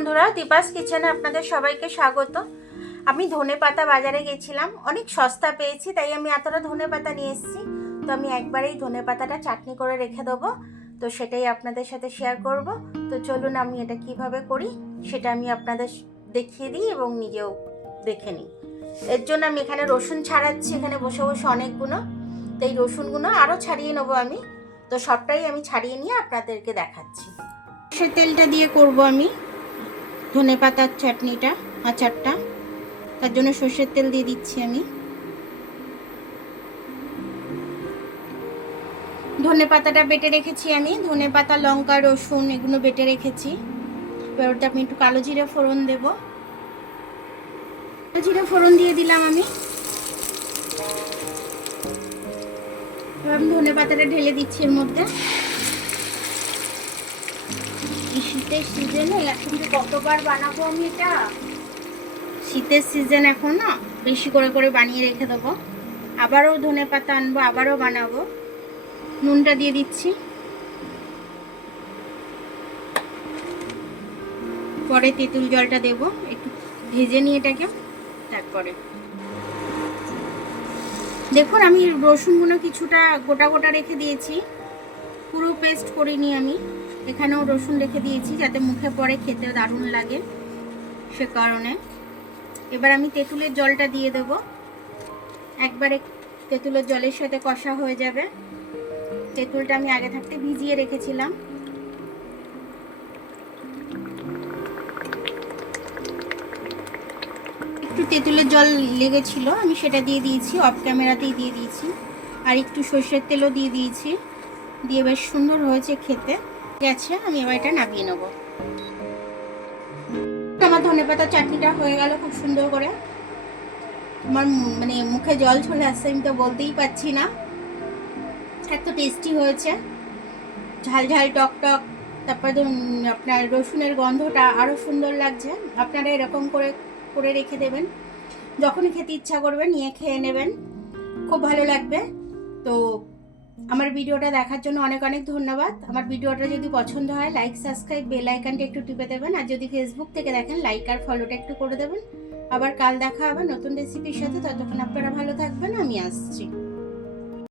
বন্ধুরা, দীপাস কিচেনে আপনাদের সবাইকে স্বাগত। আমি ধনেপাতা বাজারে গেছিলাম, অনেক সস্তা পেয়েছি, তাই আমি এতটা ধনেপাতা নিয়ে এসেছি। তো আমি একবারেই ধনেপাতাটা চাটনি করে রেখে দেবো, তো সেটাই আপনাদের সাথে শেয়ার করব। তো চলুন আমি এটা কিভাবে করি সেটা আমি আপনাদের দেখিয়ে দিই এবং নিজেও দেখে নিই। এর জন্য আমি এখানে রসুন ছাড়াচ্ছি, এখানে বসে বসে অনেকগুলো। তো এই রসুনগুলো আরও ছাড়িয়ে নেবো আমি, তো সবটাই আমি ছাড়িয়ে নিয়ে আপনাদেরকে দেখাচ্ছি। সর্ষের তেলটা দিয়ে করব আমি ধনেপাতার চাটনিটা, আচারটা। তার জন্য সর্ষের তেল দিয়ে দিচ্ছি আমি। ধনেপাতাটা বেটে রেখেছি আমি, ধনেপাতা, লঙ্কা, রসুন এগুলো বেটে রেখেছি। এবার ওটা আমি একটু কালো জিরে ফোড়ন দেব। কালো জিরে ফোড়ন দিয়ে দিলাম আমি। এবার আমি ধনেপাতাটা ঢেলে দিচ্ছি এর মধ্যে। এই শীতের সিজনে এখন যে কতবার বানাবো আমি এটা, শীতের সিজন এখন না, বেশি করে করে বানিয়ে রেখে দেবো। আবারও ধনেপাতা আনবো, আবারও বানাবো। নুনটা দিয়ে দিচ্ছি, পরে তেঁতুল জলটা দেব, একটু ভেজে নিয়ে এটাকে। তারপরে দেখুন আমি রসুনগুলো কিছুটা গোটা গোটা রেখে দিয়েছি, পুরো পেস্ট করিনি আমি। এখানেও রসুন রেখে দিয়েছি যাতে মুখে পরে খেতে দারুণ লাগে, সে কারণে। এবার আমি তেঁতুলের জলটা দিয়ে দেব, একবারে তেঁতুলের জলের সাথে কষা হয়ে যাবে। তেঁতুলটা আমি আগে থাকতে ভিজিয়ে রেখেছিলাম। একটু তেঁতুলের জল লেগেছিল, আমি সেটা দিয়ে দিয়েছি, অফ ক্যামেরাতেই দিয়ে দিয়েছি। আর একটু সর্ষের তেলও দিয়ে দিয়েছি, দিয়ে বেশ সুন্দর হয়েছে খেতে। গেছে, আমি এবার এটা নামিয়ে নেব। আমার ধনেপাতা চাটনিটা হয়ে গেল খুব সুন্দর করে। আমার মানে মুখে জল চলে আসছে, আমি তো বলতেই পারছি না, এত টেস্টি হয়েছে। ঝাল ঝাল টক টক, তারপরে আপনার রসুনের গন্ধটা আরও সুন্দর লাগছে। আপনারা এরকম করে করে রেখে দেবেন, যখনই খেতে ইচ্ছা করবে নিয়ে খেয়ে নেবেন, খুব ভালো লাগবে। তো আমার ভিডিওটা দেখার জন্য অনেক অনেক ধন্যবাদ। আমার ভিডিওটা যদি পছন্দ হয় লাইক, সাবস্ক্রাইব, বেল আইকনটা একটু টিপে দেবেন। আর যদি ফেসবুক থেকে দেখেন লাইক আর ফলোটা একটু করে দেবেন। আবার কাল দেখা হবে নতুন রেসিপির সাথে, ততক্ষণ আপনারা ভালো থাকবেন, আমি আসছি।